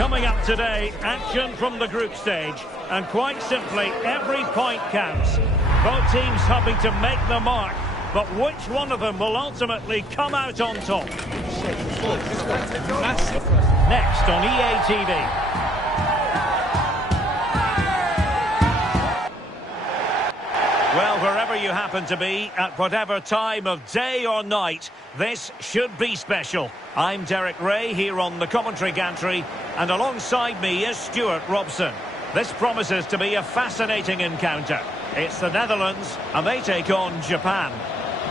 Coming up today, action from the group stage. And quite simply, every point counts. Both teams hoping to make the mark. But which one of them will ultimately come out on top? Next on EA TV. Well, wherever you happen to be, at whatever time of day or night, this should be special. I'm Derek Ray here on the commentary gantry, and alongside me is Stuart Robson. This promises to be a fascinating encounter. It's the Netherlands, and they take on Japan.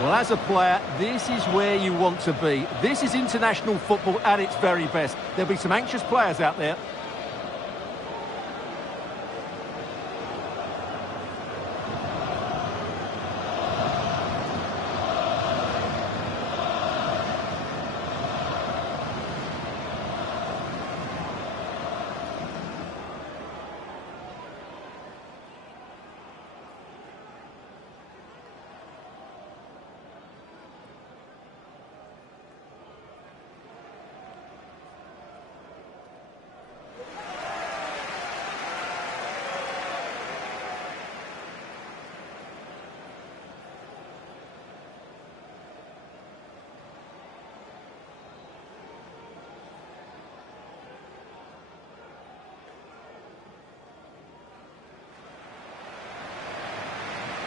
Well, as a player, this is where you want to be. This is international football at its very best. There'll be some anxious players out there.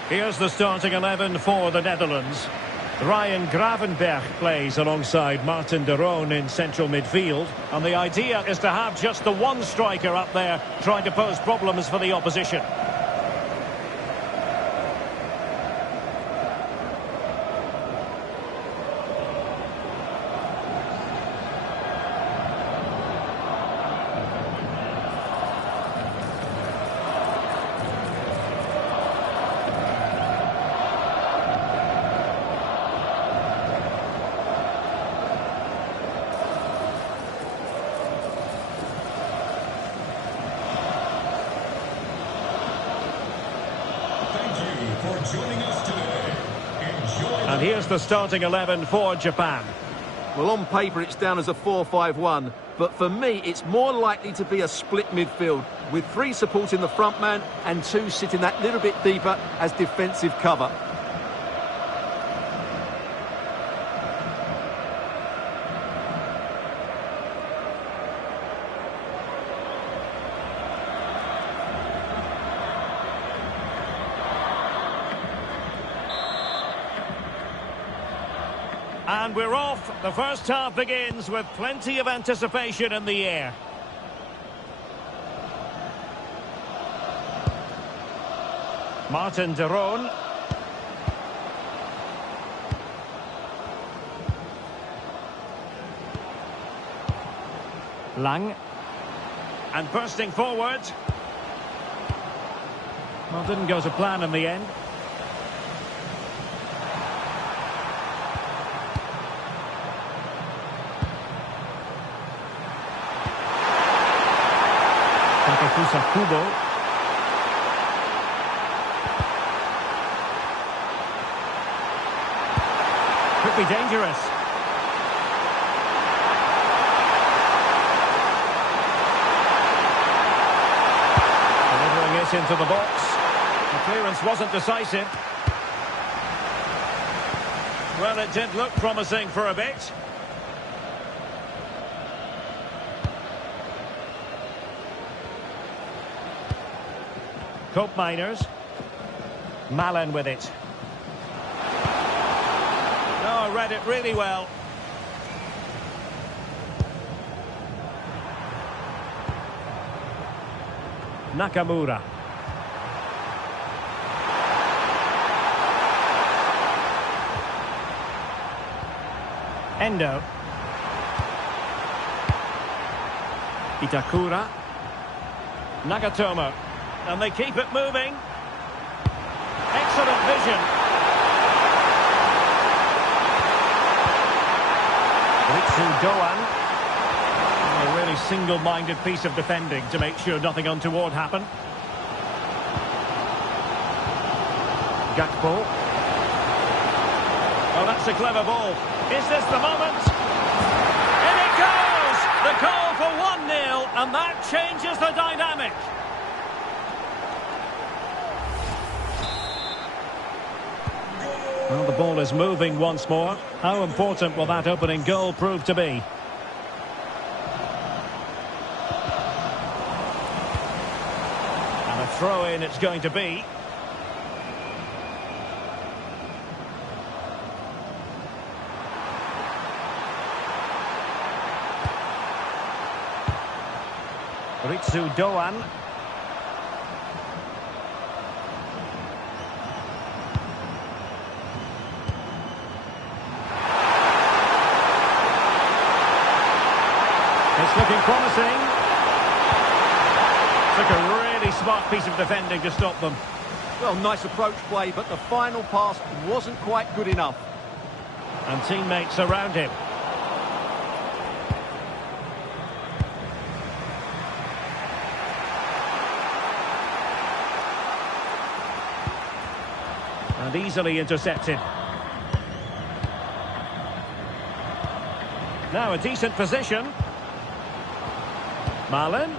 Here's the starting 11 for the Netherlands. Ryan Gravenberch plays alongside Martin de Roon in central midfield. And the idea is to have just the one striker up there trying to pose problems for the opposition. And here's the starting 11 for Japan. Well, on paper it's down as a 4-5-1, but for me it's more likely to be a split midfield, with 3 supporting the front man and 2 sitting that little bit deeper as defensive cover. And we're off. The first half begins with plenty of anticipation in the air. Martin de Roon. Lang. And bursting forward. Well, didn't go to plan in the end. Kubo. Could be dangerous. Delivering it into the box. The clearance wasn't decisive. Well, it did look promising for a bit. Cope Miners. Malen with it. Oh, read it really well. Nakamura. Endo. Itakura. Nagatomo. And they keep it moving. Excellent vision. Ritsu Doan. A really single-minded piece of defending to make sure nothing untoward happened. Gakpo. Oh, that's a clever ball. Is this the moment? In it goes! The goal for 1-0, and that changes the dynamic. Well, the ball is moving once more. How important will that opening goal prove to be? And a throw-in it's going to be. Ritsu Doan. It's looking promising. Took a really smart piece of defending to stop them. Well, nice approach play, but the final pass wasn't quite good enough. And teammates around him. And easily intercepted. Now a decent position. Marlin.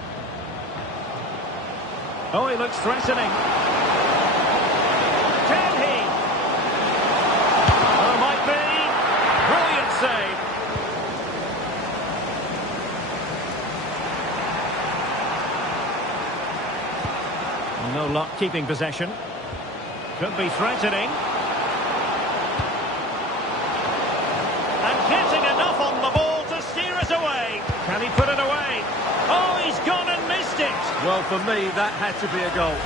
Oh, he looks threatening. Can he? Oh, might be. Brilliant save. No luck keeping possession. Could be threatening. And getting enough on the ball to steer it away. Can he put it away? Oh, he's gone and missed it. Well, for me, that had to be a goal.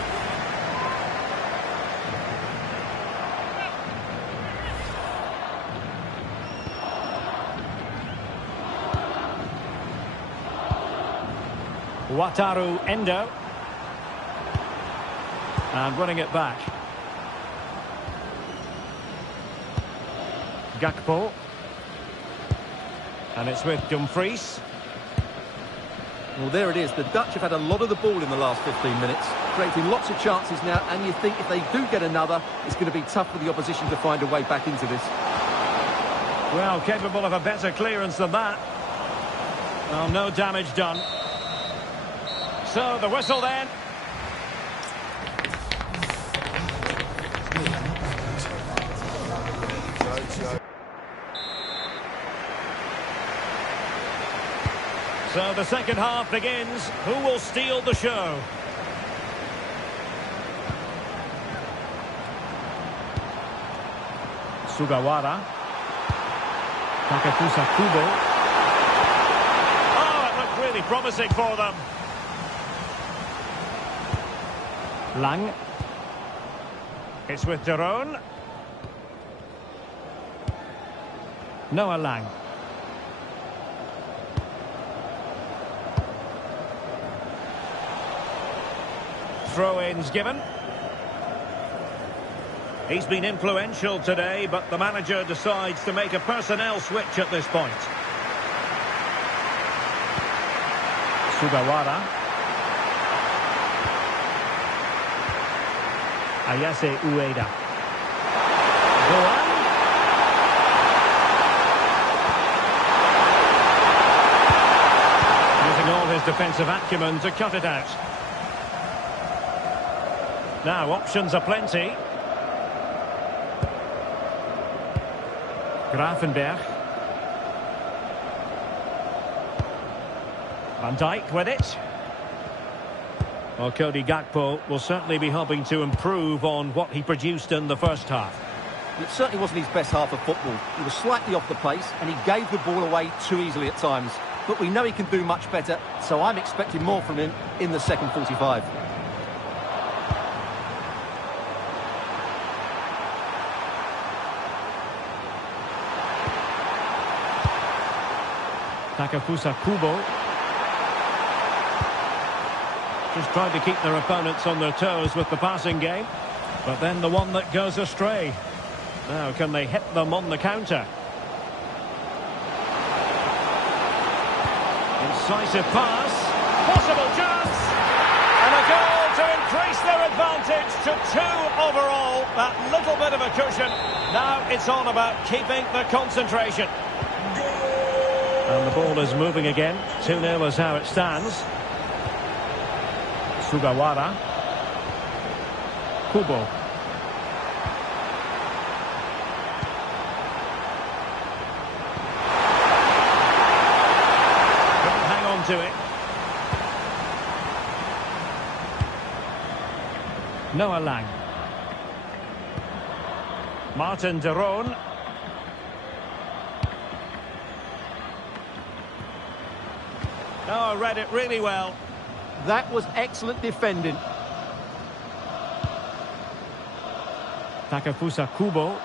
Wataru Endo. And running it back. Gakpo. And it's with Dumfries. Well, there it is. The Dutch have had a lot of the ball in the last 15 minutes, creating lots of chances now, and you think if they do get another, it's going to be tough for the opposition to find a way back into this. Well, capable of a better clearance than that. Well, no damage done. So, the whistle then. So the second half begins. Who will steal the show? Sugawara. Takafusa Kubo. Oh, it looked really promising for them. Lang. It's with Daron. Noah Lang. Throw-ins given. He's been influential today, but the manager decides to make a personnel switch at this point. Sugawara. Ayase Ueda. Doan. Using all his defensive acumen to cut it out. Now, options are plenty. Grafenberg. Van Dijk with it. Well, Cody Gakpo will certainly be hoping to improve on what he produced in the first half. It certainly wasn't his best half of football. He was slightly off the pace and he gave the ball away too easily at times. But we know he can do much better, so I'm expecting more from him in the second 45. Takafusa Kubo. Just trying to keep their opponents on their toes with the passing game. But then the one that goes astray. Now, can they hit them on the counter? Incisive pass. Possible chance. And a goal to increase their advantage to 2 overall. That little bit of a cushion. Now it's all about keeping the concentration. And the ball is moving again. 2-0 is how it stands. Sugawara. Kubo. Couldn't hang on to it. Noah Lang. Martin de Roon. Oh, read it really well. That was excellent defending. Takefusa Kubo.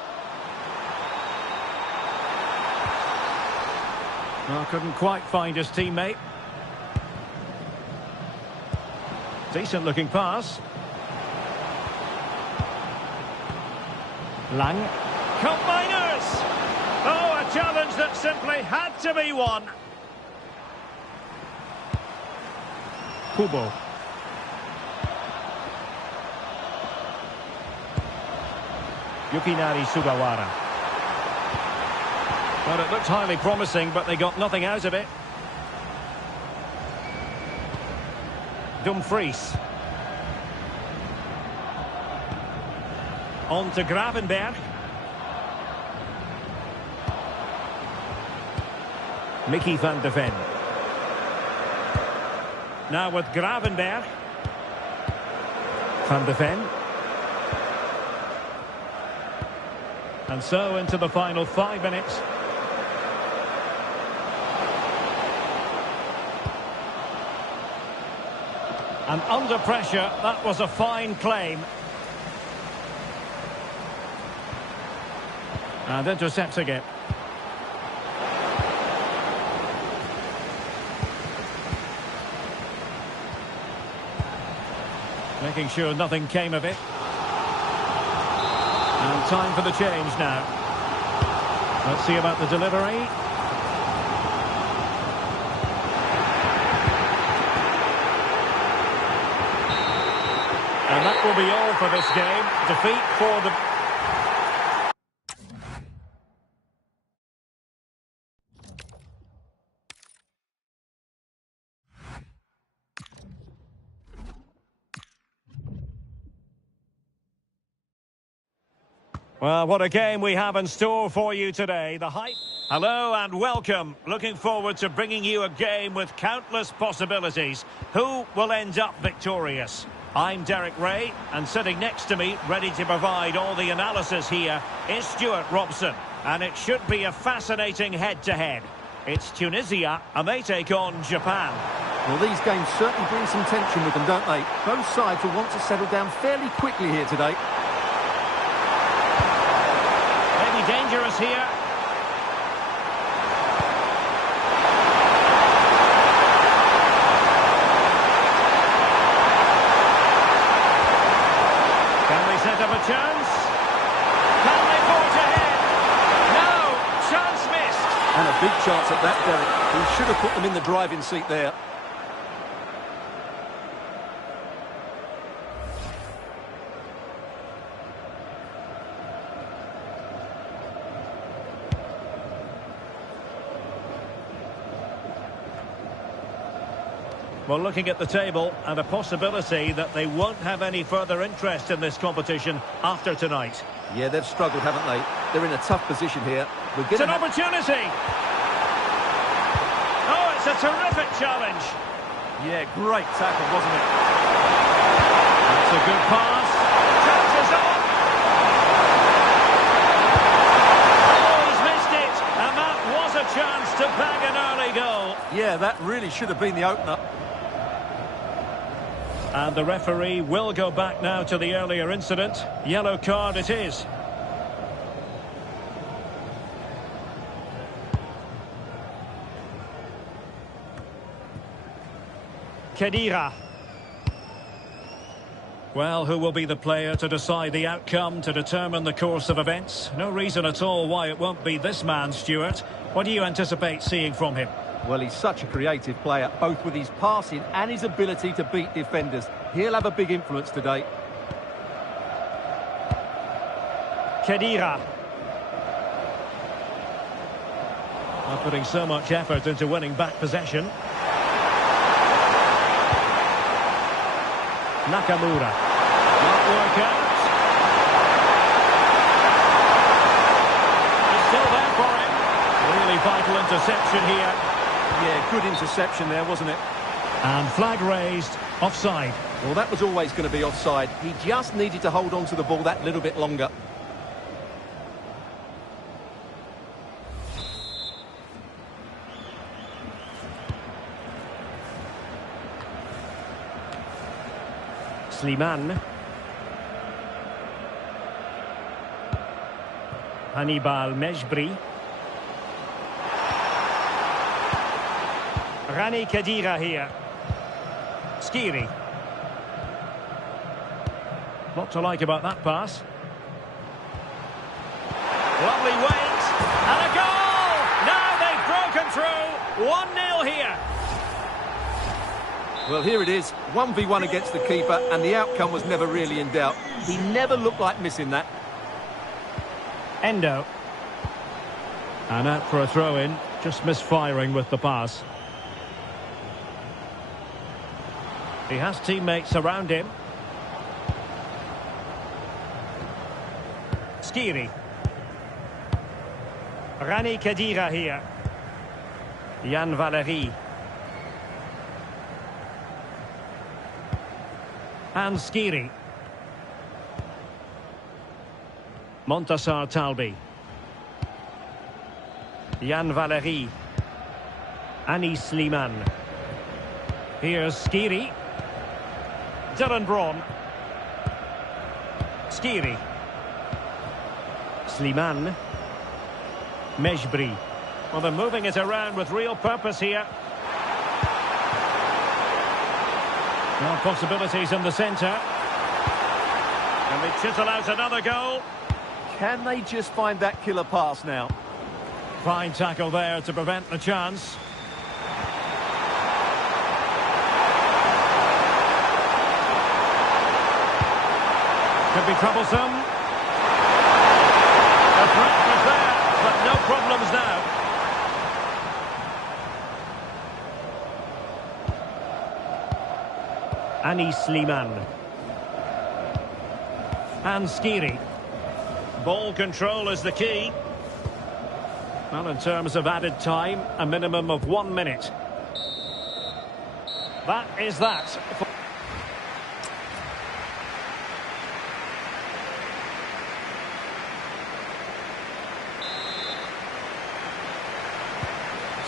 Well, couldn't quite find his teammate. Decent looking pass. Lang. Cup miners! Oh, a challenge that simply had to be won. Kubo. Yukinari Sugawara. Well, it looked highly promising, but they got nothing out of it. Dumfries. On to Gravenberg. Mickey van de Ven. Now with Gravenberg. Van de Ven. And so into the final 5 minutes. And under pressure, that was a fine claim. And intercepts again. Making sure nothing came of it. And time for the change now. Let's see about the delivery. And that will be all for this game. Defeat for the... Well, what a game we have in store for you today. The hype. Hello and welcome. Looking forward to bringing you a game with countless possibilities. Who will end up victorious? I'm Derek Ray, and sitting next to me, ready to provide all the analysis here, is Stuart Robson. And it should be a fascinating head-to-head. It's Tunisia, and they take on Japan. Well, these games certainly bring some tension with them, don't they? Both sides will want to settle down fairly quickly here today. Dangerous here. Can they set up a chance? Can they forge ahead? No! Chance missed! And a big chance at that, Derek. He should have put them in the driving seat there. Well, looking at the table, and a possibility that they won't have any further interest in this competition after tonight. Yeah, they've struggled, haven't they? They're in a tough position here. It's an opportunity! Oh, it's a terrific challenge! Yeah, great tackle, wasn't it? That's a good pass. Touches on! Oh, he's missed it! And that was a chance to bag an early goal. Yeah, that really should have been the opener. And the referee will go back now to the earlier incident. Yellow card it is. Khedira. Well, who will be the player to decide the outcome, to determine the course of events? No reason at all why it won't be this man, Stuart. What do you anticipate seeing from him? Well, he's such a creative player, both with his passing and his ability to beat defenders. He'll have a big influence today. Khedira. Putting so much effort into winning back possession. Nakamura. Not work out. It's still there for him. Really vital interception here. Yeah, good interception there, wasn't it? And flag raised. Offside. Well, that was always going to be offside. He just needed to hold on to the ball that little bit longer. Slimane. Hannibal Mejbri. Rani Khedira here. Skiri. Lot to like about that pass. Lovely weight. And a goal! Now they've broken through. 1-0 here. Well, here it is. 1v1 against the keeper, and the outcome was never really in doubt. He never looked like missing that. Endo. And out for a throw-in. Just misfiring with the pass. He has teammates around him. Skiri. Rani Khedira here. Jan Valery. And Skiri. Montassar Talbi. Jan Valery. Anis Slimane. Here's Skiri. Dylan Braun. Skiri. Slimane. Mejbri. Well, they're moving it around with real purpose here. Now possibilities in the centre. And they chisel out another goal. Can they just find that killer pass now? Fine tackle there to prevent the chance. Could be troublesome. The threat was there, but no problems now. Anis Slimane. And Skiri. Ball control is the key. Well, in terms of added time, a minimum of 1 minute. That is that.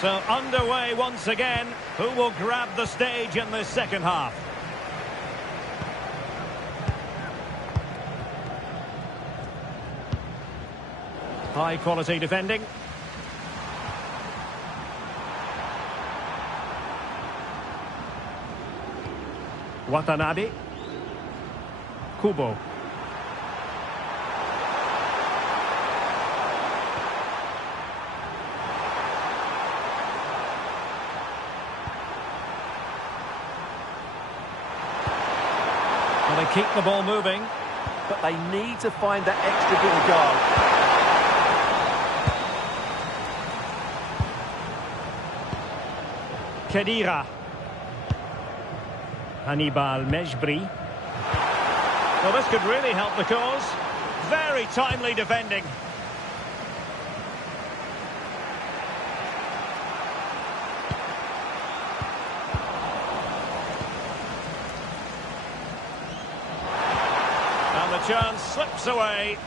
So underway once again. Who will grab the stage in this second half? High quality defending. Watanabe. Kubo. Well, they keep the ball moving. But they need to find that extra bit of guard. Khedira. Hannibal Mejbri. Well, this could really help the cause. Very timely defending. And the chance slips away.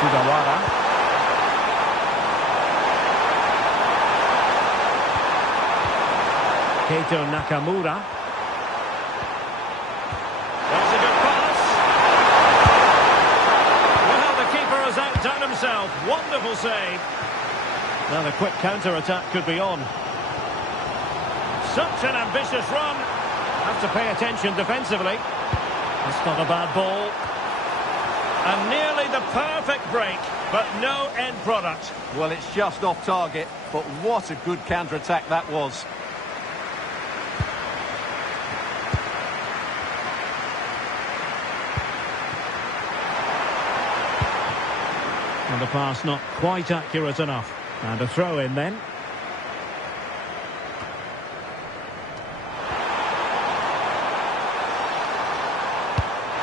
Sugawara. Keito Nakamura. That's a good pass. Well, the keeper has outdone himself. Wonderful save. Now the quick counter-attack could be on. Such an ambitious run. Have to pay attention defensively. That's not a bad ball. And nearly the perfect break, but no end product. Well, it's just off target, but what a good counter-attack that was. And the pass not quite accurate enough. And a throw in then.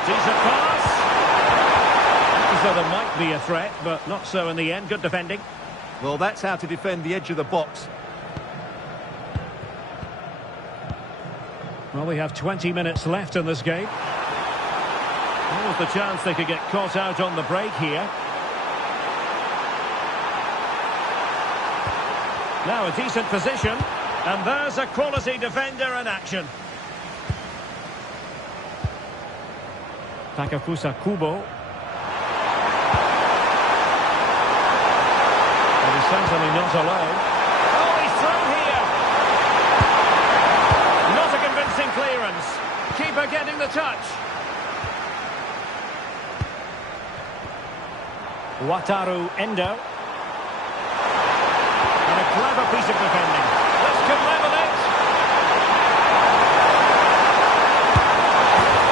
Decent pass. As though there might be a threat, but not so in the end. Good defending. Well, that's how to defend the edge of the box. Well, we have 20 minutes left in this game. There was the chance they could get caught out on the break here. Now a decent position, and there's a quality defender in action. Takafusa Kubo. And he's certainly not alone. Oh, he's through here. Not a convincing clearance. Keeper getting the touch. Wataru Endo. And a clever piece of defending. This could level it.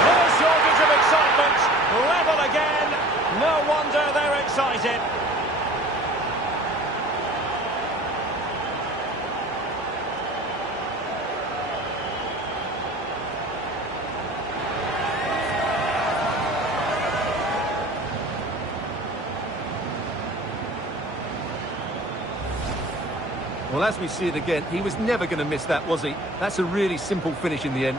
No shortage of excitement. Level again. No wonder they're excited. Well, as we see it again, he was never going to miss that, was he? That's a really simple finish in the end.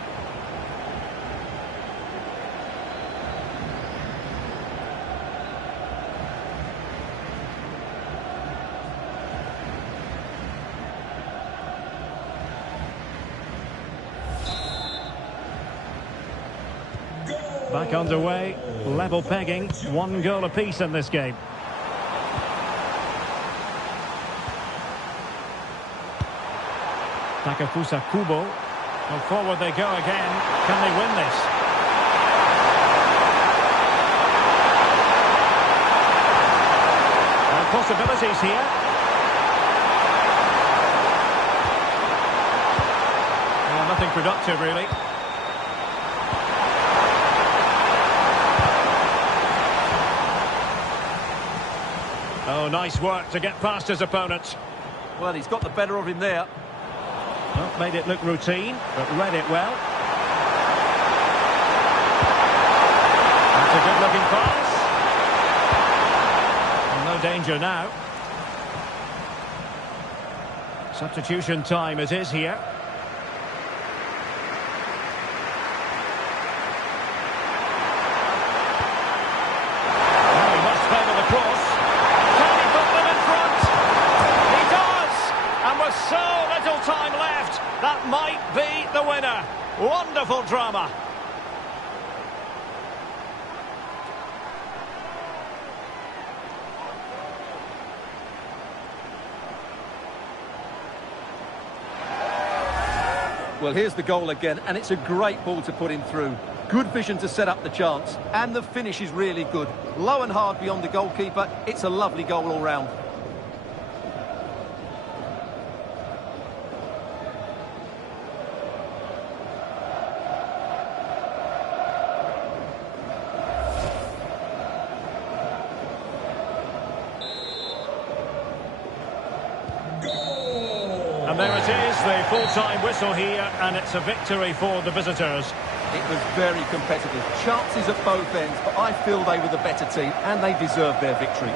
Back underway, level pegging, 1 goal apiece in this game. Takafusa Kubo. Well, forward they go again. Can they win this? And possibilities here. Well, nothing productive, really. Oh, nice work to get past his opponent. Well, he's got the better of him there. Well, made it look routine, but read it well. That's a good-looking pass. Well, no danger now. Substitution time it is here. Well, he must favour the cross. Can he put them in front? He does! And with so little time left, that might be the winner. Wonderful drama. Well, here's the goal again, and it's a great ball to put him through. Good vision to set up the chance, and the finish is really good. Low and hard beyond the goalkeeper. It's a lovely goal all round. And there it is, the full-time whistle here, and it's a victory for the visitors. It was very competitive. Chances at both ends, but I feel they were the better team, and they deserved their victory.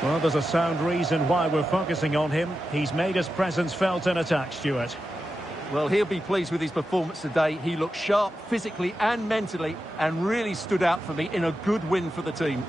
Well, there's a sound reason why we're focusing on him. He's made his presence felt in attack, Stuart. Well, he'll be pleased with his performance today. He looked sharp physically and mentally and really stood out for me in a good win for the team.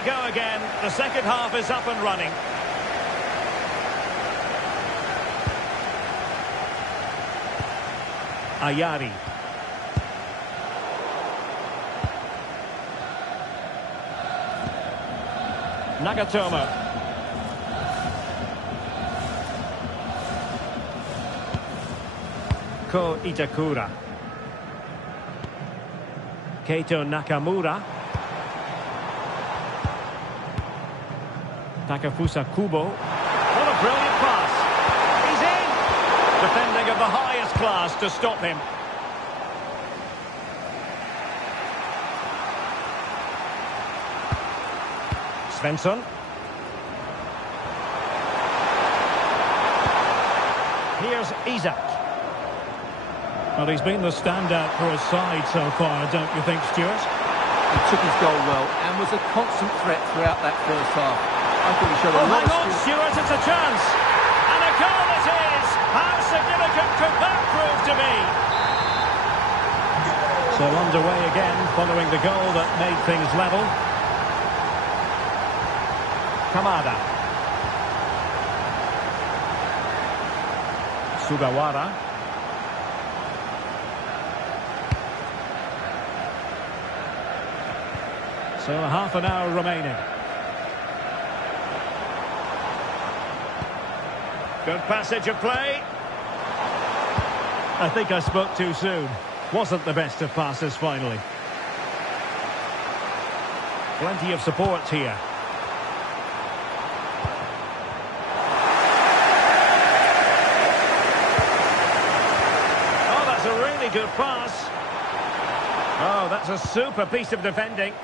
they go again. The second half is up and running. Ayari. Nagatomo. Ko Itakura. Keito Nakamura. Takafusa Kubo. What a brilliant pass. He's in. Defending of the highest class to stop him. Svensson. Here's Isak. Well, he's been the standout for his side so far, don't you think, Stuart? He took his goal well and was a constant threat throughout that first half. I thought he showed a lot of hang on, Stuart, it's a chance. And a goal it is! How significant could that prove to be? So underway again, following the goal that made things level. Kamada. Sugawara. So half an hour remaining. Good passage of play. I think I spoke too soon. Wasn't the best of passes finally. Plenty of support here. Oh, that's a really good pass. Oh, that's a super piece of defending.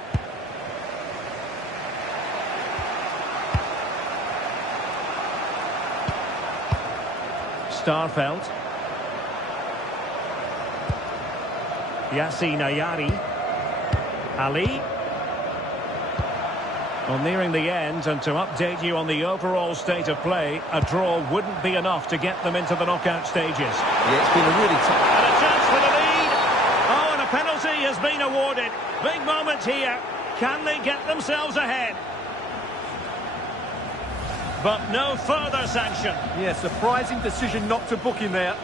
Starfelt. Yassine Ayari. Ali. Well, nearing the end, and to update you on the overall state of play, a draw wouldn't be enough to get them into the knockout stages. Yeah, it's been a really tough... And a chance for the lead. Oh, and a penalty has been awarded. Big moment here. Can they get themselves ahead? But no further sanction. Yeah, surprising decision not to book him there.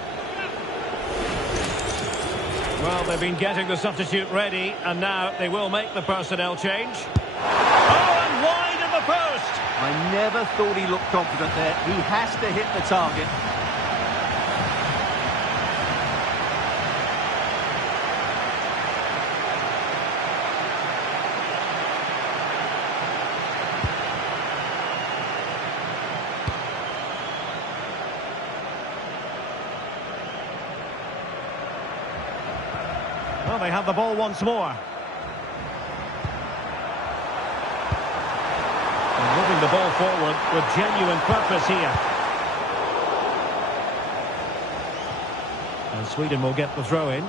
Well, they've been getting the substitute ready, and now they will make the personnel change. Oh, and wide of the post! I never thought he looked confident there. He has to hit the target. Well, they have the ball once more. And moving the ball forward with genuine purpose here. And Sweden will get the throw in.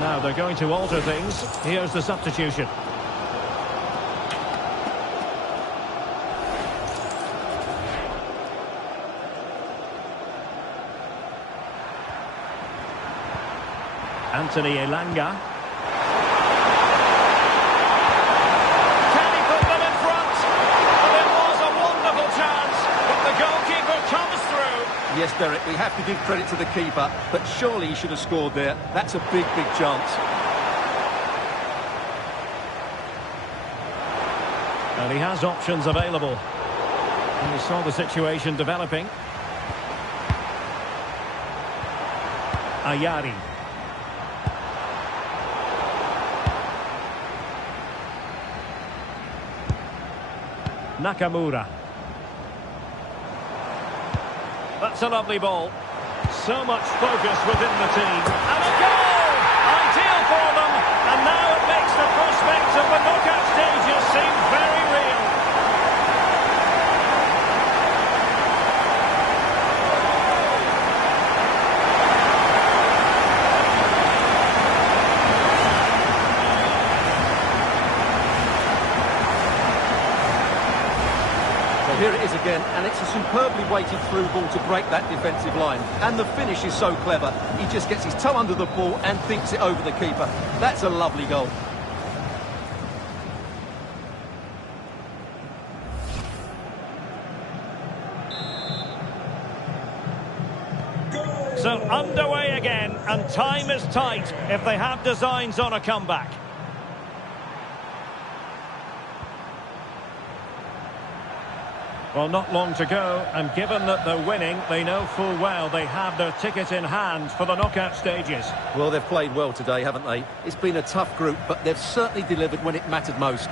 Now they're going to alter things. Here's the substitution. Anthony Elanga. Can he put them in front? Well, it was a wonderful chance, but the goalkeeper comes through. Yes, Derek, we have to give credit to the keeper, but surely he should have scored there. That's a big, big chance. And he has options available. And he saw the situation developing. Ayari. Nakamura. That's a lovely ball. So much focus within the team. And a goal! Ideal for them. And now it makes the prospect of the knockout stages seem very real. Here it is again, and it's a superbly weighted through ball to break that defensive line. And the finish is so clever. He just gets his toe under the ball and thinks it over the keeper. That's a lovely goal. So underway again, and time is tight if they have designs on a comeback. Well, not long to go, and given that they're winning, they know full well they have their ticket in hand for the knockout stages. Well, they've played well today, haven't they? It's been a tough group, but they've certainly delivered when it mattered most.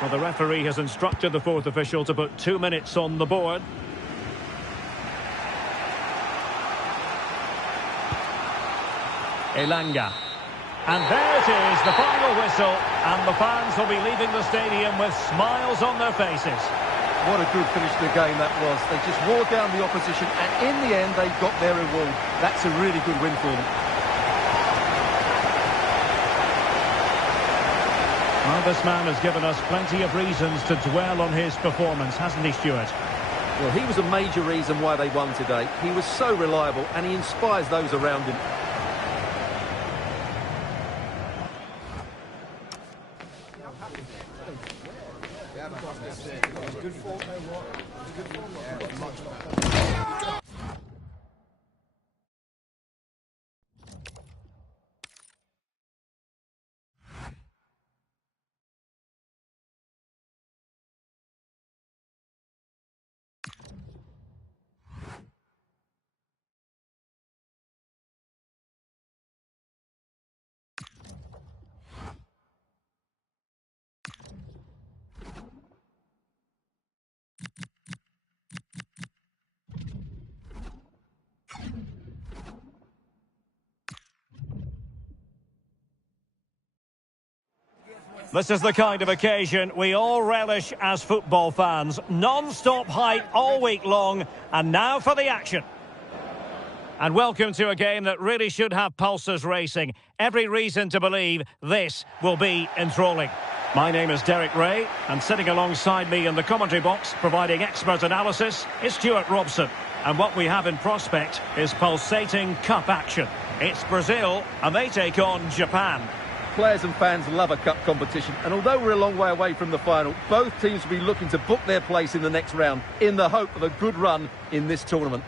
Well, the referee has instructed the fourth official to put 2 minutes on the board. Elanga. And there it is, the final whistle, and the fans will be leaving the stadium with smiles on their faces. What a good finish to the game that was. They just wore down the opposition, and in the end, they got their reward. That's a really good win for them. Well, this man has given us plenty of reasons to dwell on his performance, hasn't he, Stuart? Well, he was a major reason why they won today. He was so reliable, and he inspires those around him. This is the kind of occasion we all relish as football fans. Non-stop hype all week long, and now for the action. And welcome to a game that really should have pulses racing. Every reason to believe this will be enthralling. My name is Derek Ray, and sitting alongside me in the commentary box, providing expert analysis, is Stuart Robson. And what we have in prospect is pulsating cup action. It's Brazil, and they take on Japan. Players and fans love a cup competition, and although we're a long way away from the final, both teams will be looking to book their place in the next round in the hope of a good run in this tournament.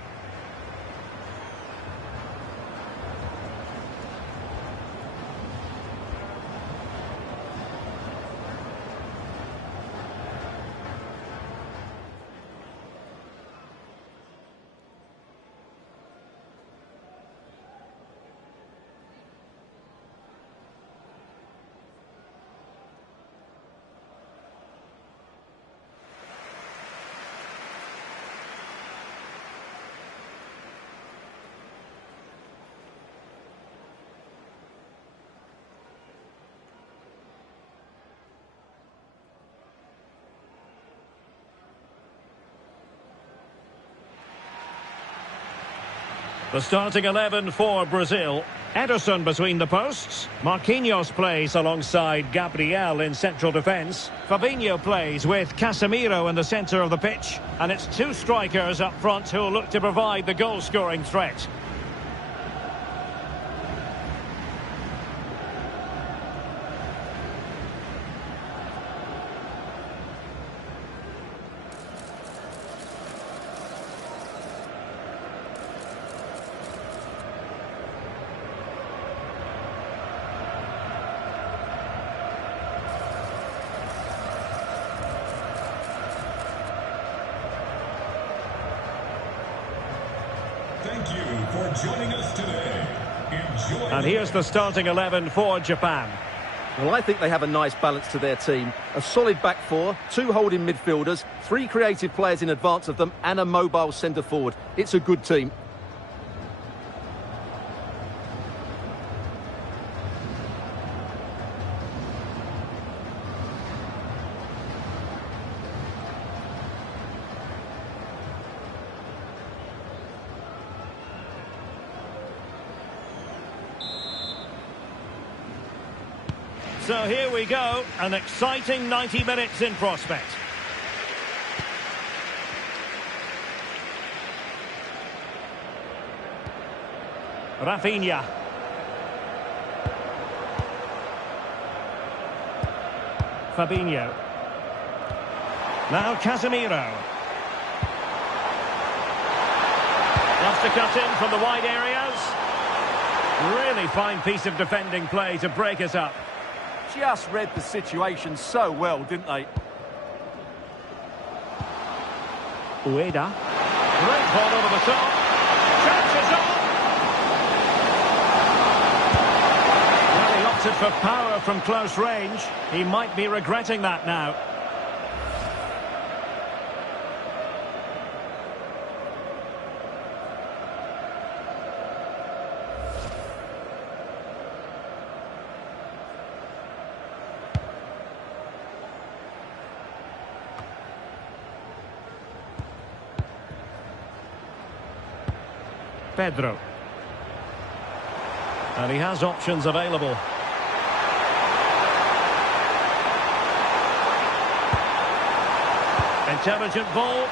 The starting 11 for Brazil. Ederson between the posts. Marquinhos plays alongside Gabriel in central defence. Fabinho plays with Casemiro in the centre of the pitch. And it's two strikers up front who will look to provide the goal-scoring threat. Thank you for joining us today. Enjoy. And here's the starting 11 for Japan. Well, I think they have a nice balance to their team. A solid back four, two holding midfielders, three creative players in advance of them, and a mobile centre forward. It's a good team. So here we go, an exciting 90 minutes in prospect. Rafinha. Fabinho. Now Casemiro. Wants to cut in from the wide areas. Really fine piece of defending play to break us up. Just read the situation so well, didn't they? Ueda. Great ball over the top. Chances on. Well, he opted for power from close range. He might be regretting that now. Pedro. And he has options available. Intelligent ball.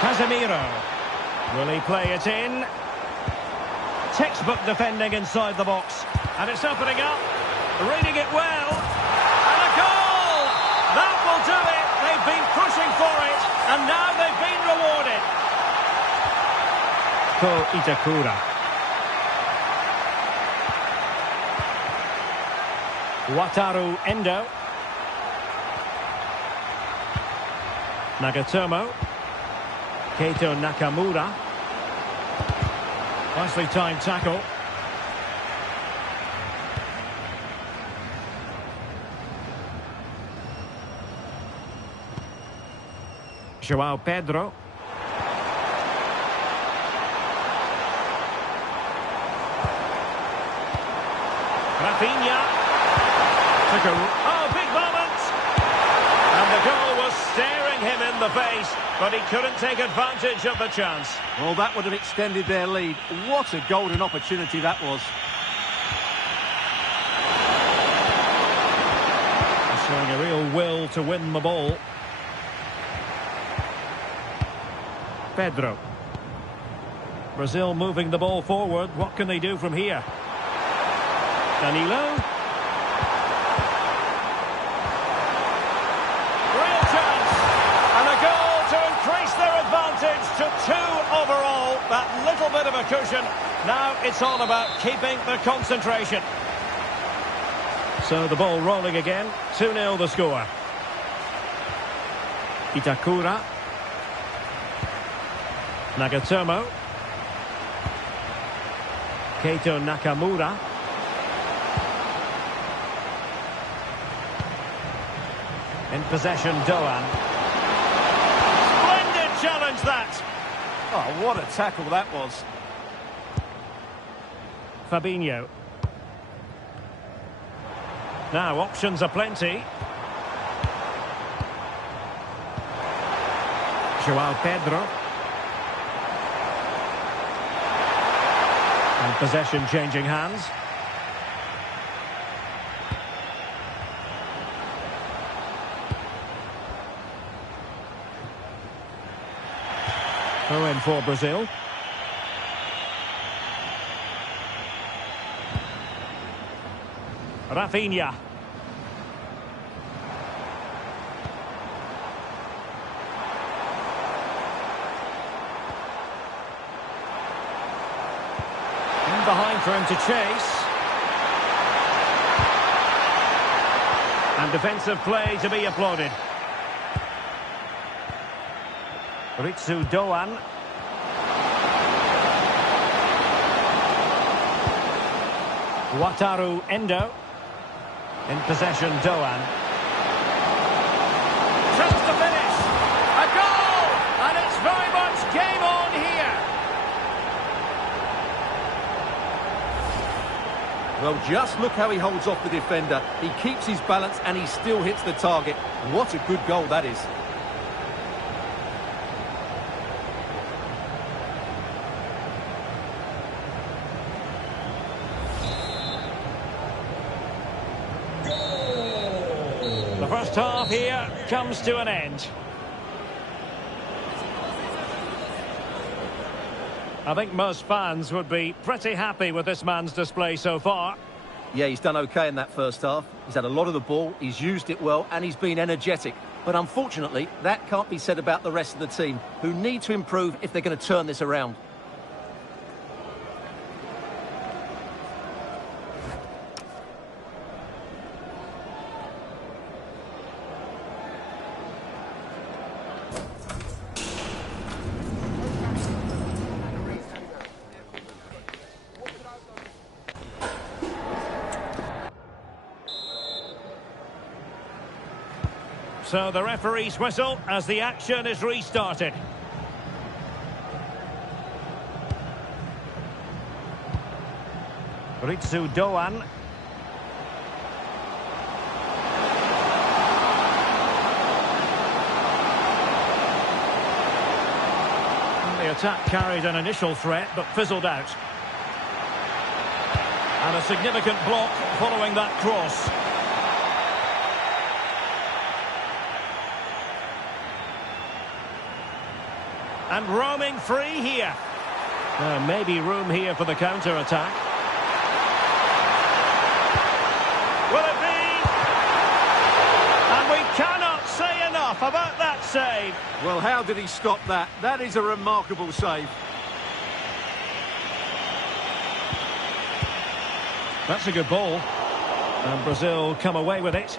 Casemiro. Will he play it in? Textbook defending inside the box. And it's opening up. Reading it well. And a goal! That will do it. They've been pushing for it. And now they've been rewarded. Ko Itakura. Wataru Endo. Nagatomo. Keito Nakamura. Nicely timed tackle. João Pedro. Rafinha. Oh, big moment! And the goal was staring him in the face, but he couldn't take advantage of the chance. Well, that would have extended their lead. What a golden opportunity that was. Showing a real will to win the ball. Pedro. Brazil moving the ball forward. What can they do from here? Danilo. Real chance. And a goal to increase their advantage to 2 overall. That little bit of a cushion. Now it's all about keeping the concentration. So the ball rolling again. 2-0 the score. Itakura. Nagatomo. Keito Nakamura. In possession, Doan. Splendid challenge that. Oh, what a tackle that was. Fabinho. Now, options are plenty. João Pedro. And possession changing hands. Throw in for Brazil. Rafinha. In behind for him to chase. And defensive play to be applauded. Ritsu Doan. Wataru Endo. In possession, Doan. Chance to finish. A goal! And it's very much game on here. Well, just look how he holds off the defender. He keeps his balance and he still hits the target. What a good goal that is. The first half here comes to an end. I think most fans would be pretty happy with this man's display so far. Yeah, he's done okay in that first half. He's had a lot of the ball, he's used it well, and he's been energetic. But unfortunately, that can't be said about the rest of the team, who need to improve if they're going to turn this around. So the referee's whistle as the action is restarted. Ritsu Doan. The attack carried an initial threat but fizzled out. And a significant block following that cross. And roaming free here. Maybe room here for the counter-attack. Will it be? And we cannot say enough about that save. Well, how did he stop that? That is a remarkable save. That's a good ball. And Brazil come away with it.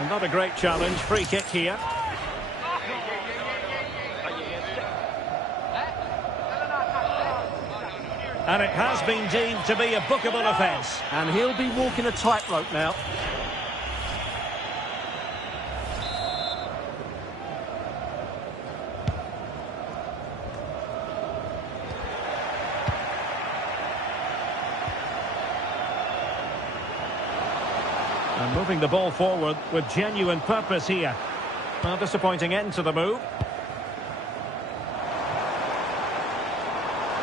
And not a great challenge. Free kick here. And it has been deemed to be a bookable offence. And he'll be walking a tightrope now. And moving the ball forward with genuine purpose here. A disappointing end to the move.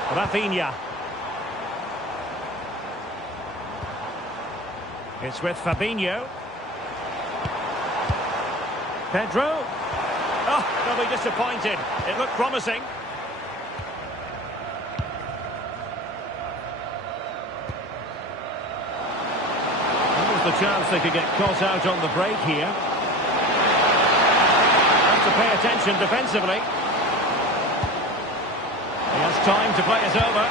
Rafinha. It's with Fabinho. Pedro. Oh, they'll be disappointed. It looked promising. There was the chance they could get caught out on the break here. Have to pay attention defensively. He has time to play it over.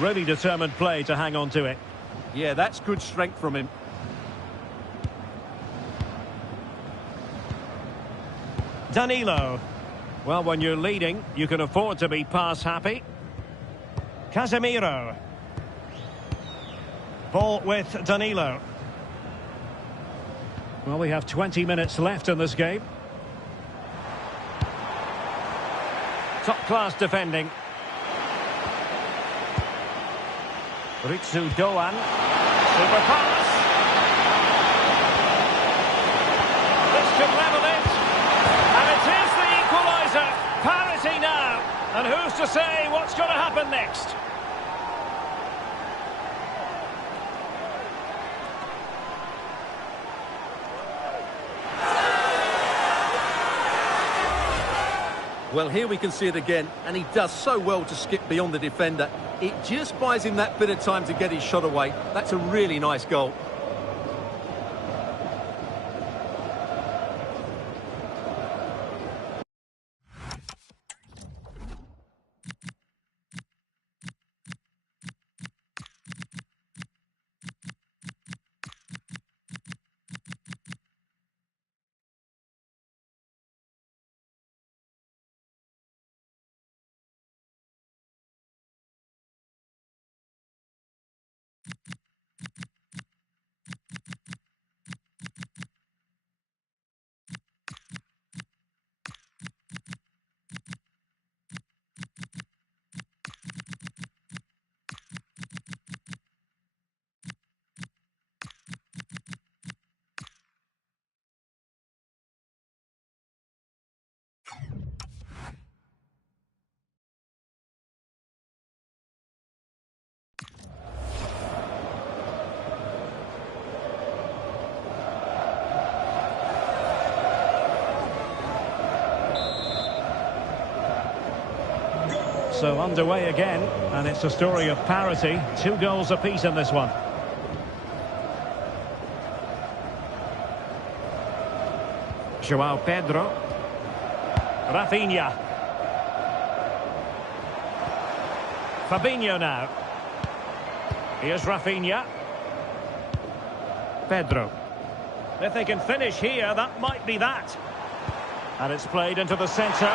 Really determined play to hang on to it. Yeah, that's good strength from him. Danilo. Well, when you're leading, you can afford to be pass happy. Casemiro. Ball with Danilo. Well, we have 20 minutes left in this game. Top-class defending. Ritsu Doan. Super pass. This could level it. And it is the equaliser. Parity now. And who's to say what's going to happen next? Well, here we can see it again, and he does so well to skip beyond the defender. It just buys him that bit of time to get his shot away. That's a really nice goal. So underway again, and it's a story of parity. 2 goals apiece in this one. João Pedro. Rafinha. Fabinho now. Here's Rafinha. Pedro. If they can finish here, that might be that. And it's played into the centre.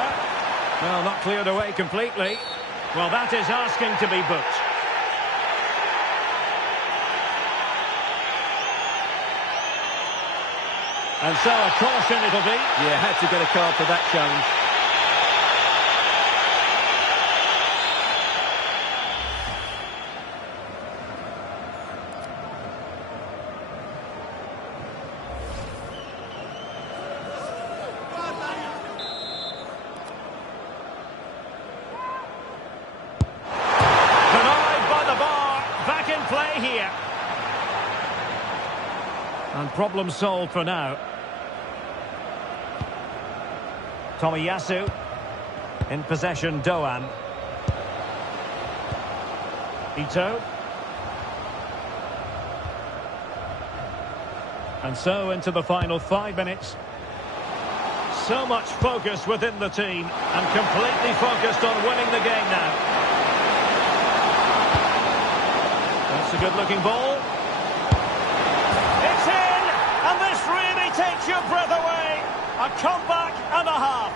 Well, not cleared away completely. Well, that is asking to be booked. And so a caution it'll be. Yeah, had to get a card for that challenge. Denied by the bar. Back in play here. And problem solved for now. Tomiyasu. In possession, Doan. Ito. And so into the final 5 minutes. So much focus within the team and completely focused on winning the game now. That's a good-looking ball. It's in! And this really takes your breath away. A comeback and a half.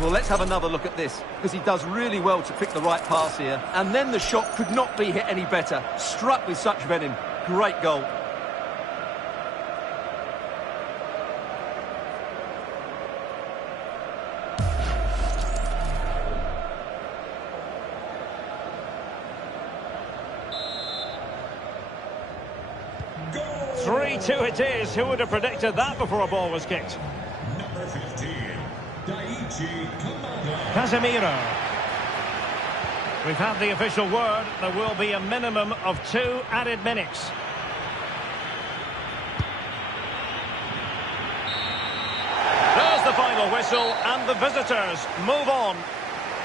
Well, let's have another look at this, because he does really well to pick the right pass here. And then the shot could not be hit any better. Struck with such venom. Great goal. Goal! 3-2 it is. Who would have predicted that before a ball was kicked? Number 15, Daichi Kamada. Casemiro. We've had the official word. There will be a minimum of 2 added minutes. There's the final whistle, and the visitors move on.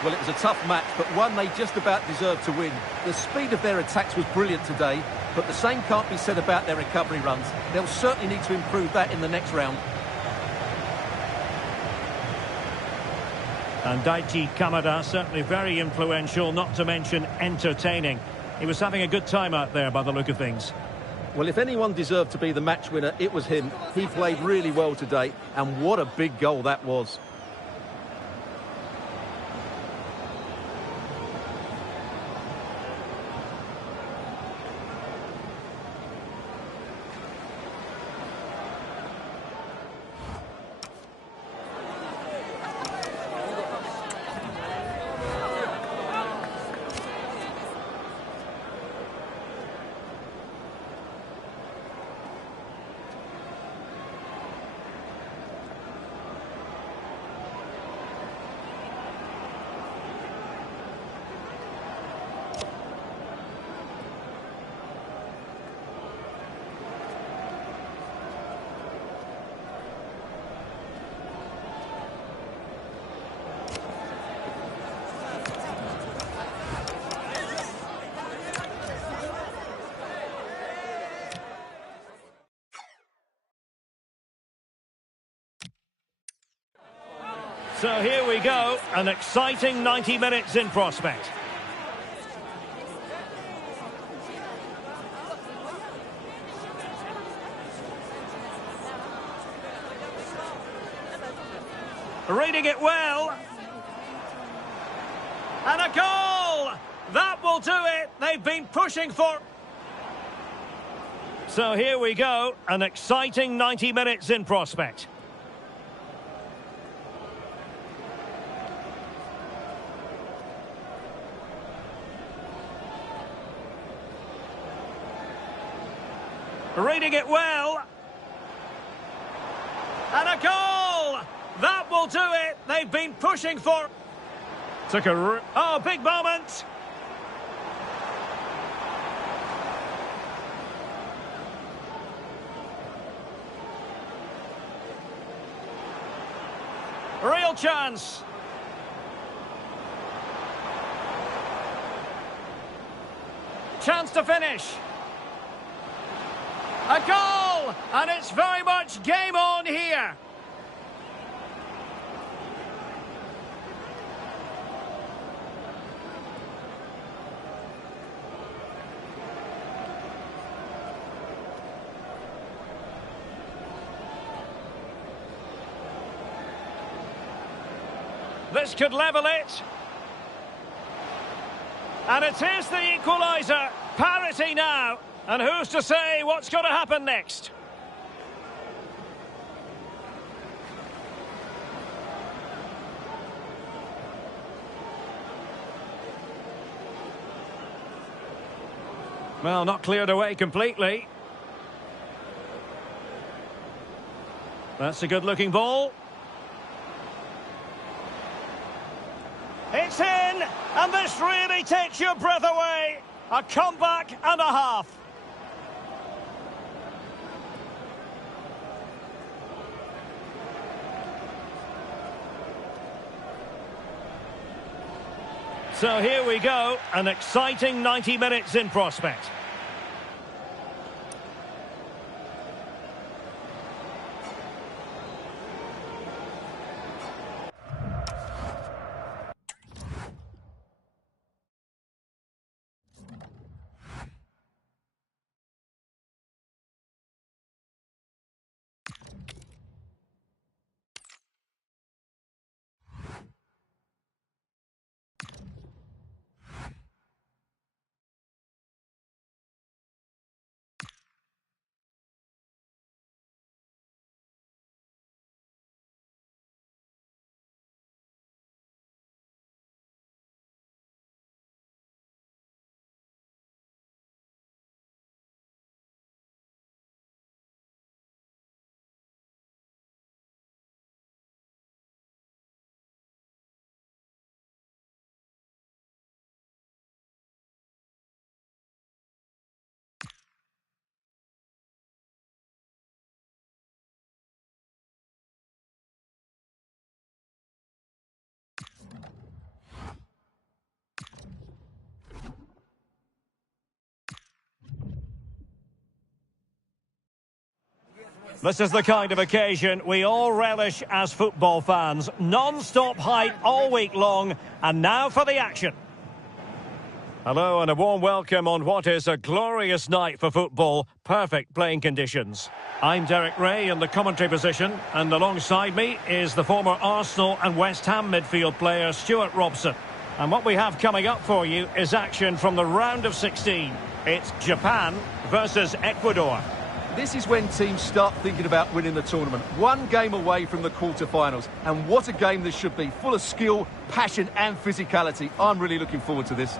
Well, it was a tough match, but one they just about deserved to win. The speed of their attacks was brilliant today, but the same can't be said about their recovery runs. They'll certainly need to improve that in the next round. And Daichi Kamada, certainly very influential, not to mention entertaining. He was having a good time out there by the look of things. Well, if anyone deserved to be the match winner, it was him. He played really well today, and what a big goal that was. So here we go, an exciting 90 minutes in prospect. Reading it well. And a goal! That will do it. They've been pushing for... So here we go, an exciting 90 minutes in prospect. Reading it well. And a goal! That will do it. They've been pushing for... Took a... Oh, big moment! Real chance. Chance to finish. A goal! And it's very much game on here. This could level it. And it is the equaliser. Parity now. And who's to say what's going to happen next? Well, not cleared away completely. That's a good-looking ball. It's in, and this really takes your breath away. A comeback and a half. So here we go, an exciting 90 minutes in prospect. This is the kind of occasion we all relish as football fans. Non-stop hype all week long, and now for the action. Hello and a warm welcome on what is a glorious night for football. Perfect playing conditions. I'm Derek Ray in the commentary position, and alongside me is the former Arsenal and West Ham midfield player Stuart Robson. And what we have coming up for you is action from the round of 16. It's Japan versus Ecuador. This is when teams start thinking about winning the tournament. One game away from the quarter-finals. And what a game this should be. Full of skill, passion and physicality. I'm really looking forward to this.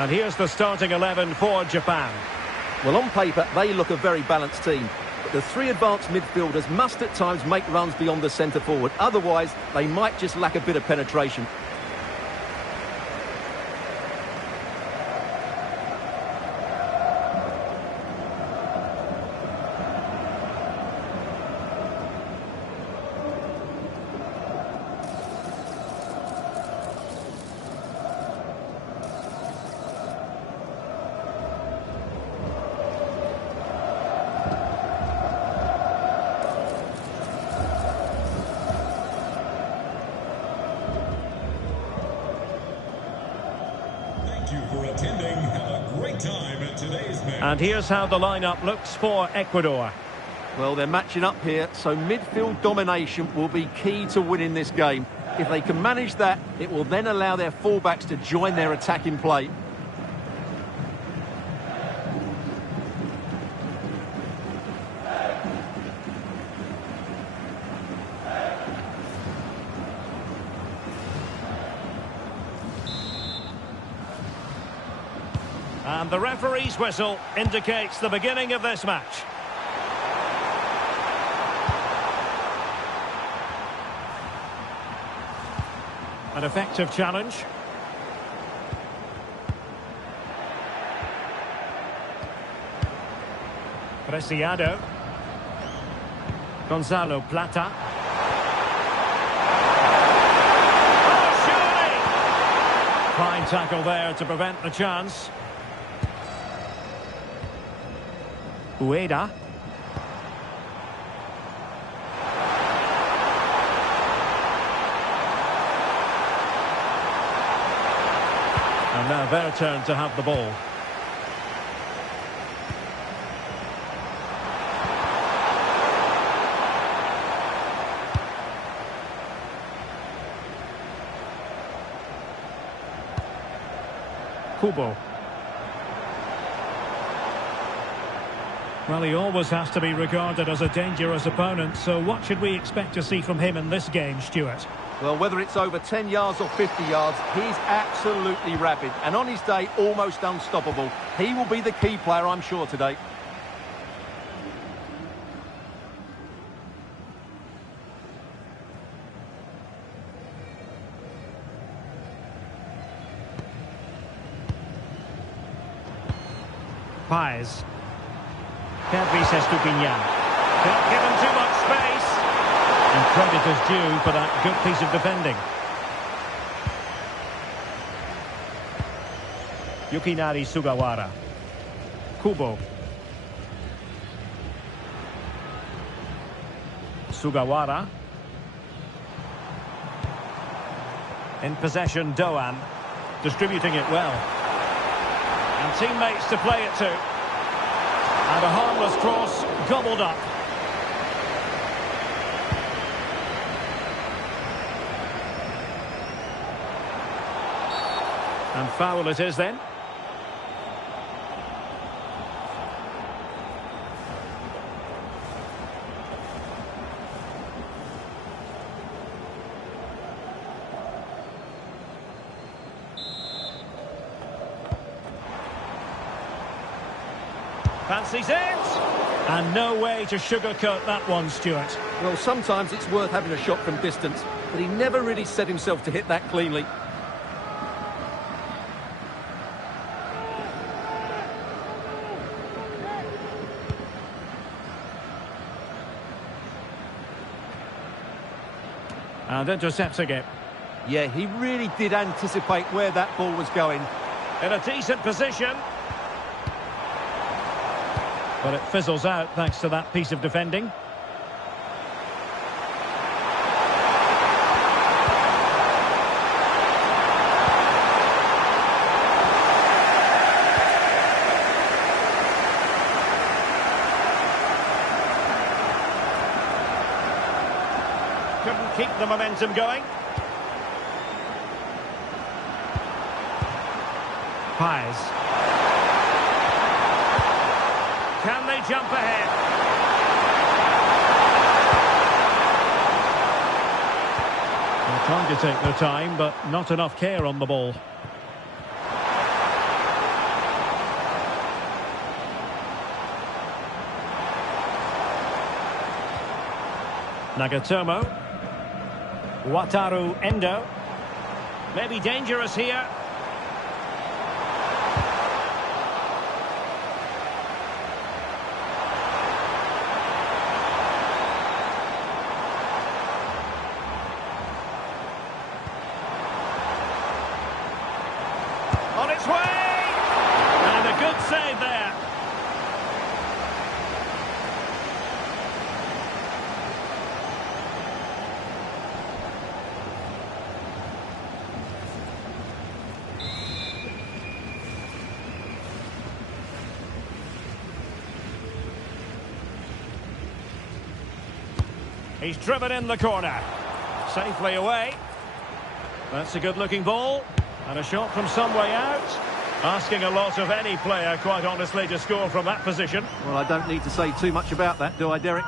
And here's the starting 11 for Japan. Well, on paper, they look a very balanced team. But the three advanced midfielders must at times make runs beyond the centre forward. Otherwise, they might just lack a bit of penetration. thank you for attending. Have a great time at today's match. And here's how the lineup looks for Ecuador. Well, they're matching up here, so midfield domination will be key to winning this game. If they can manage that, it will then allow their fullbacks to join their attacking play. And the referee's whistle indicates the beginning of this match. An effective challenge. Preciado. Gonzalo Plata. Oh, surely! Fine tackle there to prevent the chance. Ueda. And now their turn to have the ball. Kubo. Well, he always has to be regarded as a dangerous opponent, so what should we expect to see from him in this game, Stuart? Well, whether it's over 10 yards or 50 yards, he's absolutely rapid. And on his day, almost unstoppable. He will be the key player, I'm sure, today. Paez. Pervis Estupiñán. Can't give him too much space. And credit is due for that good piece of defending. Yukinari Sugawara. Kubo. Sugawara. In possession, Doan. Distributing it well. And teammates to play it to. And a harmless cross gobbled up. And foul it is then. Fancies it! And no way to sugarcoat that one, Stuart. Well, sometimes it's worth having a shot from distance, but he never really set himself to hit that cleanly. And intercepting it. Yeah, he really did anticipate where that ball was going. In a decent position. But it fizzles out thanks to that piece of defending. Couldn't keep the momentum going. Paez. Can they jump ahead? They're trying to take their time, but not enough care on the ball. Nagatomo. Wataru Endo. Maybe dangerous here. On its way! And a good save there. He's driven in the corner. Safely away. That's a good-looking ball. And a shot from some way out. Asking a lot of any player, quite honestly, to score from that position. Well, I don't need to say too much about that, do I, Derek?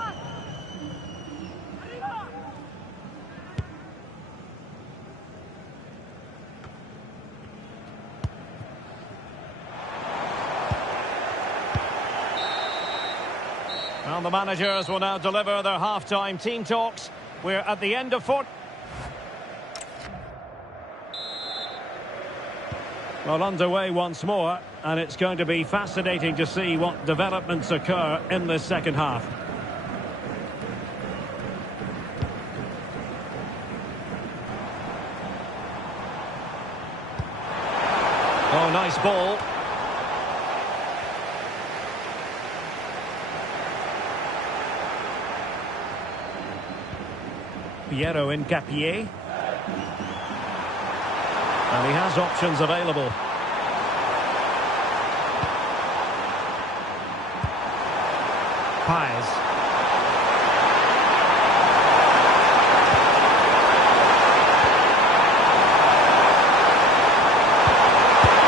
Well, the managers will now deliver their half-time team talks. We're at the end of 4. Well, underway once more, and it's going to be fascinating to see what developments occur in this second half. Oh, nice ball. Piero Incapié. And he has options available. Paez.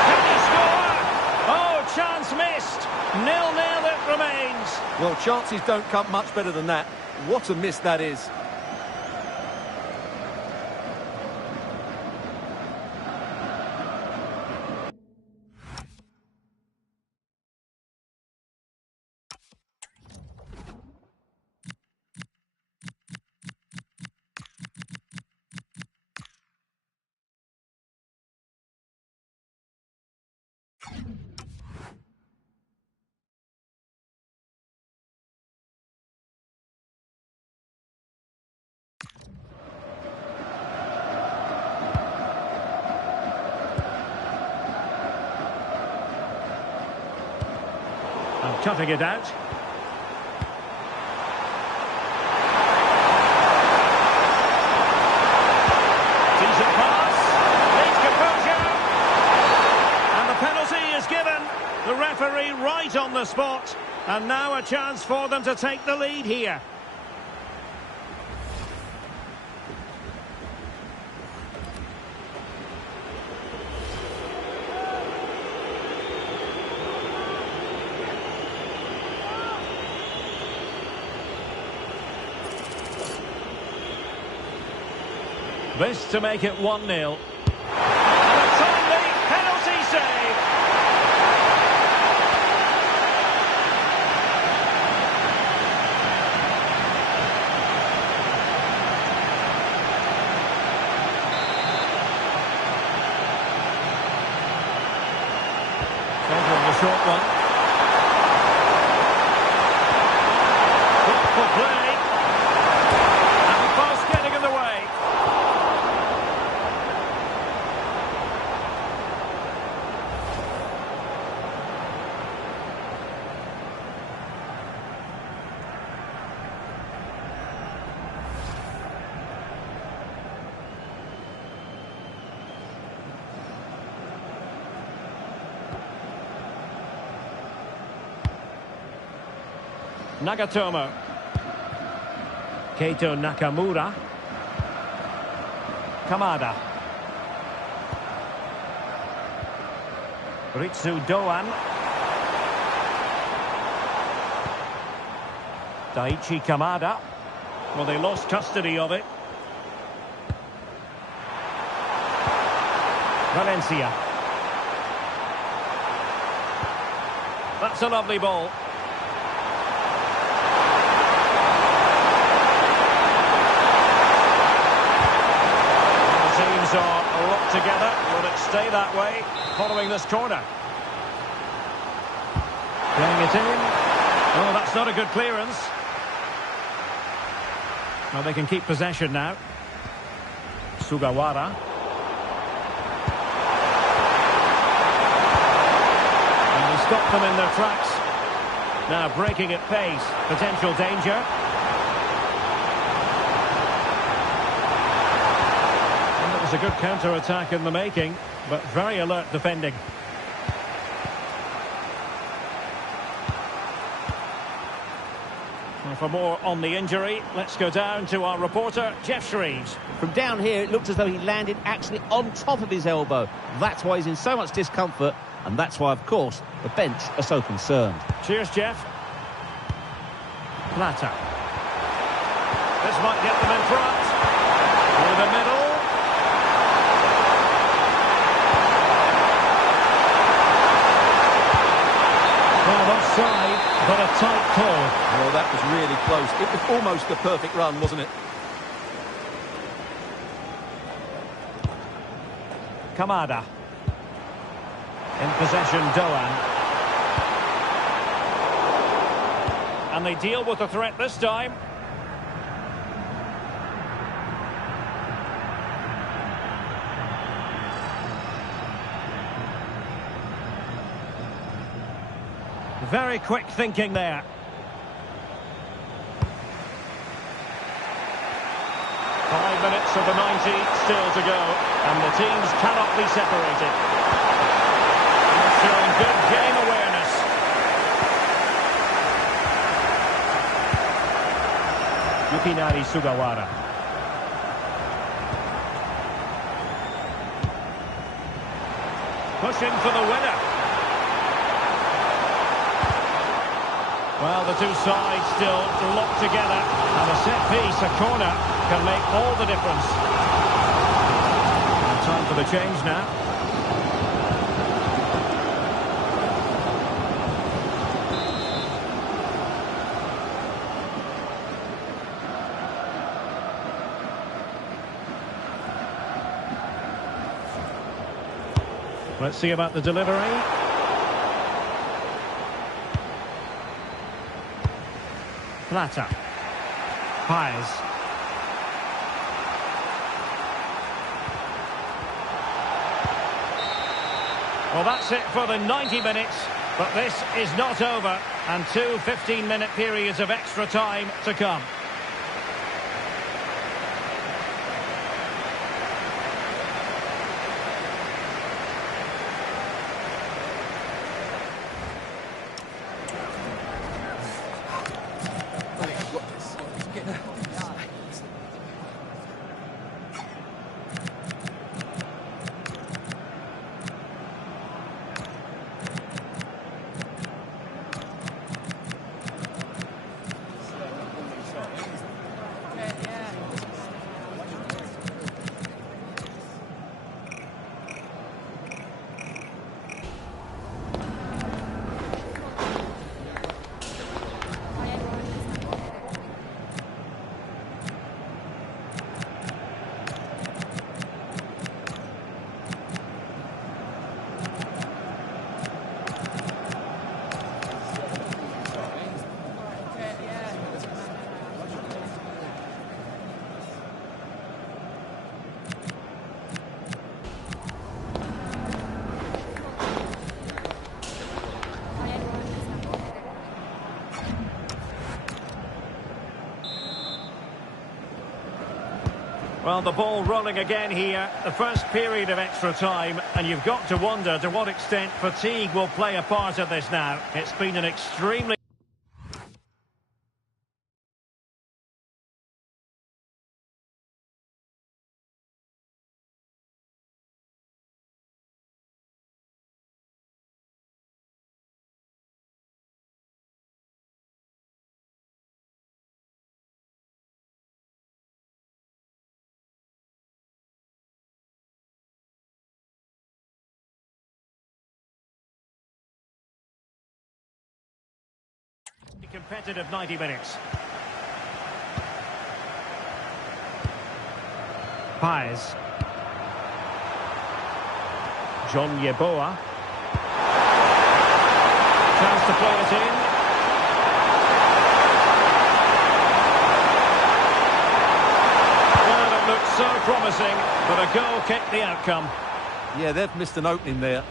Can he score? Oh, chance missed. 0-0 it remains. Well, chances don't come much better than that. What a miss that is. And cutting it out. Decent pass. Needs composure. And the penalty is given. The referee right on the spot. And now a chance for them to take the lead here. This to make it 1-0. And a timely penalty save. Over the short one. Good for play. And the pass getting in the way. Nagatomo. Keito Nakamura. Kamada. Ritsu Doan. Daichi Kamada. Well, they lost custody of it. Valencia. That's a lovely ball. Are locked together. Will it stay that way following this corner? Playing it in. Oh, that's not a good clearance. Well, they can keep possession now. Sugawara. And he stopped them in their tracks. Now breaking at pace. Potential danger. A good counter-attack in the making, but very alert defending. Well, for more on the injury, let's go down to our reporter, Jeff Shreves. From down here, it looked as though he landed actually on top of his elbow. That's why he's in so much discomfort, and that's why, of course, the bench are so concerned. Cheers, Jeff. Plata. This might get them in front. Through the middle. Well, offside, but a tight call. Well, that was really close. It was almost the perfect run, wasn't it? Kamada. In possession, Doan. And they deal with the threat this time. Very quick thinking there. Five minutes of the 90 still to go, and the teams cannot be separated. They're showing good game awareness. Yukinari Sugawara. Pushing for the winner. Well, the two sides still locked together, and a set piece, a corner, can make all the difference. And time for the change now. Let's see about the delivery. Plata. Paez. Well, that's it for the 90 minutes, but this is not over, and two 15-minute periods of extra time to come. Well, the ball rolling again here, the first period of extra time, and you've got to wonder to what extent fatigue will play a part of this now. It's been an extremely... competitive 90 minutes. Paez. John Yeboah. Chance to play it in. Well, it looked so promising, but a goal kicked the outcome. Yeah, they've missed an opening there.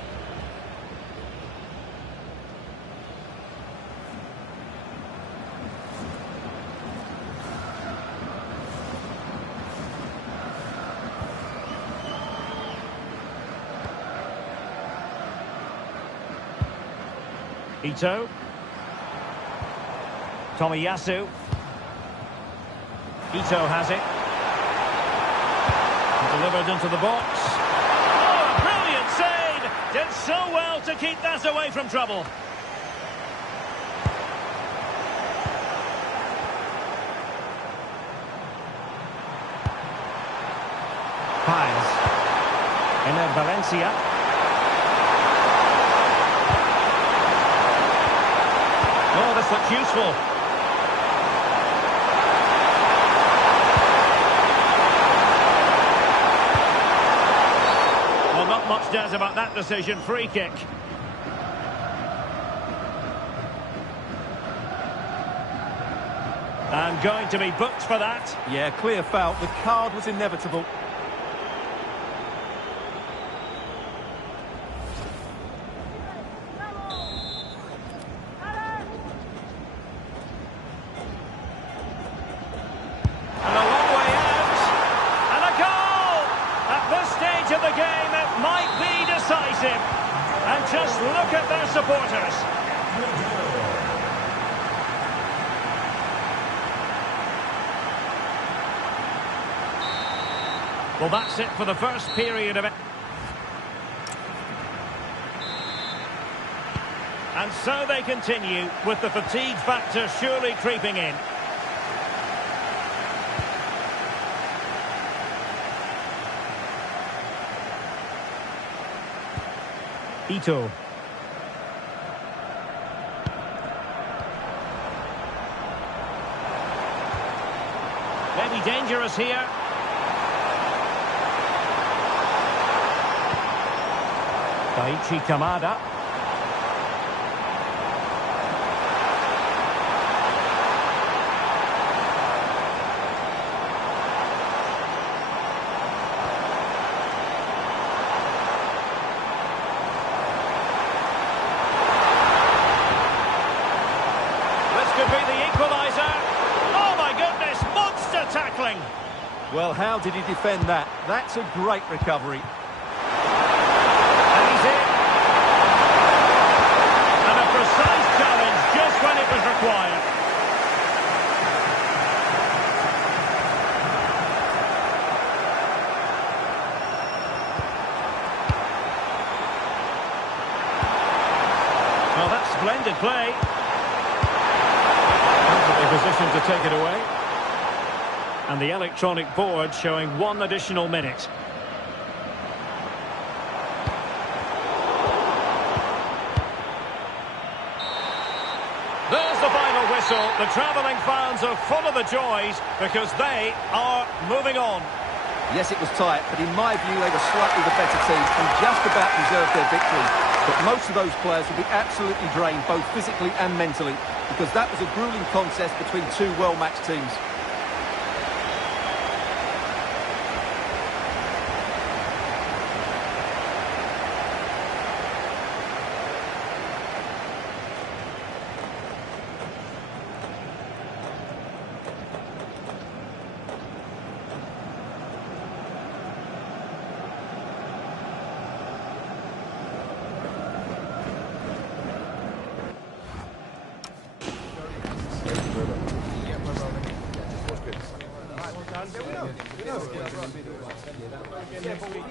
Ito. Tomiyasu. Ito has it. Delivered into the box. Oh, a brilliant save! Did so well to keep that away from trouble. Paz. Ener Valencia. Oh, this looks useful. Well, not much doubt about that decision. Free kick. And going to be booked for that. Yeah, clear foul. The card was inevitable. And a long way out. And a goal! At this stage of the game, it might be decisive. And just look at their supporters. Well, that's it for the first period of it. And so they continue, with the fatigue factor surely creeping in. Ito. Maybe dangerous here. Daichi Kamada. This could be the equaliser. Oh my goodness, monster tackling. Well, how did he defend that? That's a great recovery. And he's in. And a precise challenge just when it was required. Well, that's splendid play. Perfectly positioned to take it away. And the electronic board showing 1 additional minute. There's the final whistle. The travelling fans are full of the joys because they are moving on. Yes, it was tight, but in my view, they were slightly the better team and just about deserved their victory. But most of those players will be absolutely drained, both physically and mentally, because that was a gruelling contest between two well-matched teams. Yeah, but we